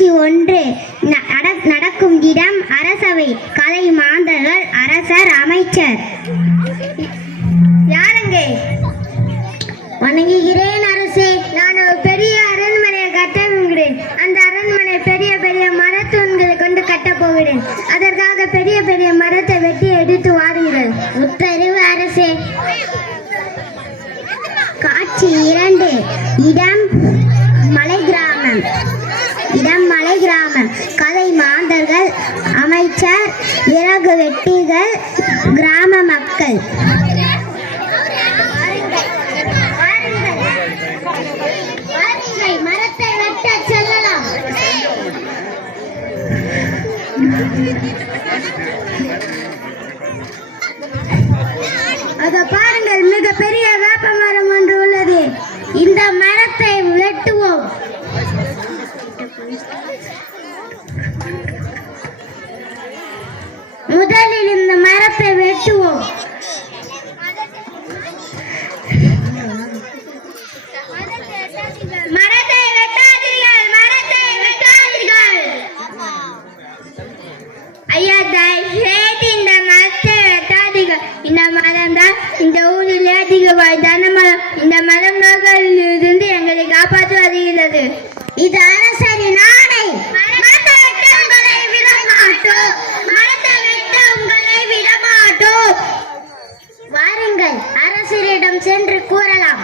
காட்சி ஒன்று நடக்கும் இடம் அரசவை கலை மாந்தர்கள் அரசர் அமைச்சர். யாருங்க? வணங்குகிறேன் அரசே நான் ஒரு பெரிய அரண்மனையை கட்ட விரும்புகிறேன் அந்த அரண்மனை பெரிய பெரிய மரத்தூண்களை கொண்டு கட்டப் போகிறேன். அதற்காக பெரிய பெரிய மரத்தை வெட்டி எடுத்து வாருங்கள். உத்தரவு அரசே. காட்சி இரண்டு. இடம் மலை கிராமம் இடம் மலை கிராமம் கதை மாந்தர்கள் அமைச்சர் இறகு வெட்டிகள் கிராம மக்கள். மரத்தை அத பாருங்கள் மிக பெரிய வேப்ப மரம் ஒன்று உள்ளது. இந்த மரத்தை வெட்டுவோம். முதலில் இந்த மரத்தை வெட்டுவோம். மரத்தை வெட்டாதீர்கள் மரத்தை வெட்டாதீர்கள். ஐயா தயவுசெய்து இந்த மரத்தை வெட்டாதீர்கள். இந்த மரம் தான் இந்த ஊரில் அதிக வயதான மரம் இந்த மரம் நோய்களில் சென்று கூறலாம்.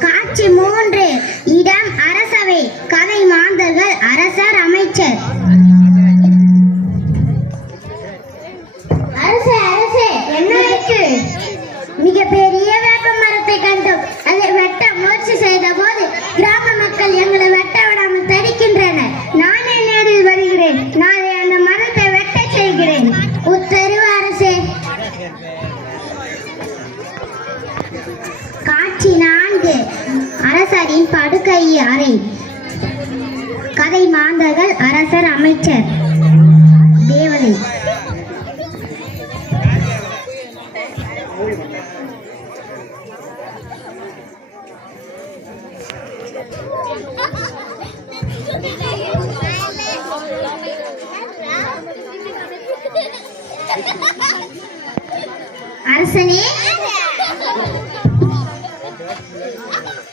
காட்சி மூன்று. இடம் அரசவை. கதை மாந்தர்கள் அரசர் அமைச்சர். அரசே அரசே என்ன மிகப்பெரிய மிக பெரிய வேப்ப மரத்தை கண்டோம். படுக்கை அறை. கதை மாந்தர்கள் அரசர் அமைச்சர் தேவதை. அரசனே. அரசனே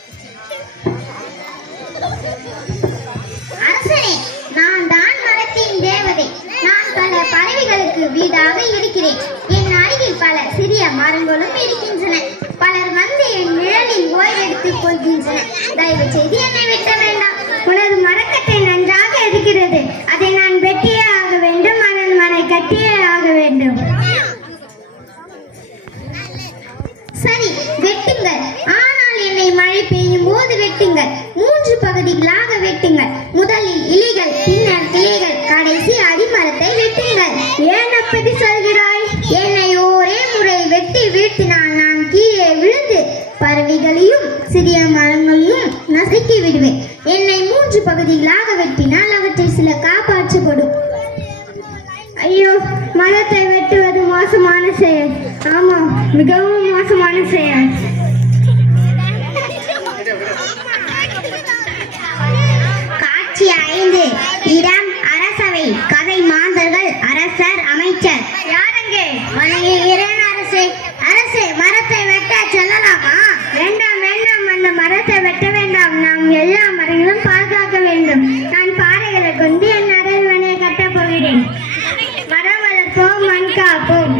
தயவு செய்து என்னை வெட்ட வேண்டாம். உனது மரக்கட்டை நன்றாக இருக்கிறது. அதை நான் வெட்டியே ஆக வேண்டும். கட்டியே ஆக வேண்டும். சரி வெட்டுங்கள். ஆனால் என்னை மழை பெய்யும் போது வெட்டுங்கள். மூன்று பகுதிகளாக வெட்டுங்கள். முதலில் இலைகள் பின்னர் கிளைகள் கடைசி அடிமரத்தை வெட்டுங்கள். ஏன் அப்படி சொல்கிறாய்? என்னை ஒரே முறை வெட்டி வீழ்த்தினால் நான் கீழே விழுந்து பறவைகளையும் சிறிய மரங்களையும் நசுக்கி விடுவேன். என்னை மூன்று பகுதிகளாக வெட்டினால் அவற்றை சில காப்பாற்றப்படும் ஐயோ மரத்தை வெட்டுவது மோசமான செயல். ஆமாம் மிகவும் மோசமான செயல். கட்டப் போகிறேன் வளர்ப்போம் மண் காப்போம்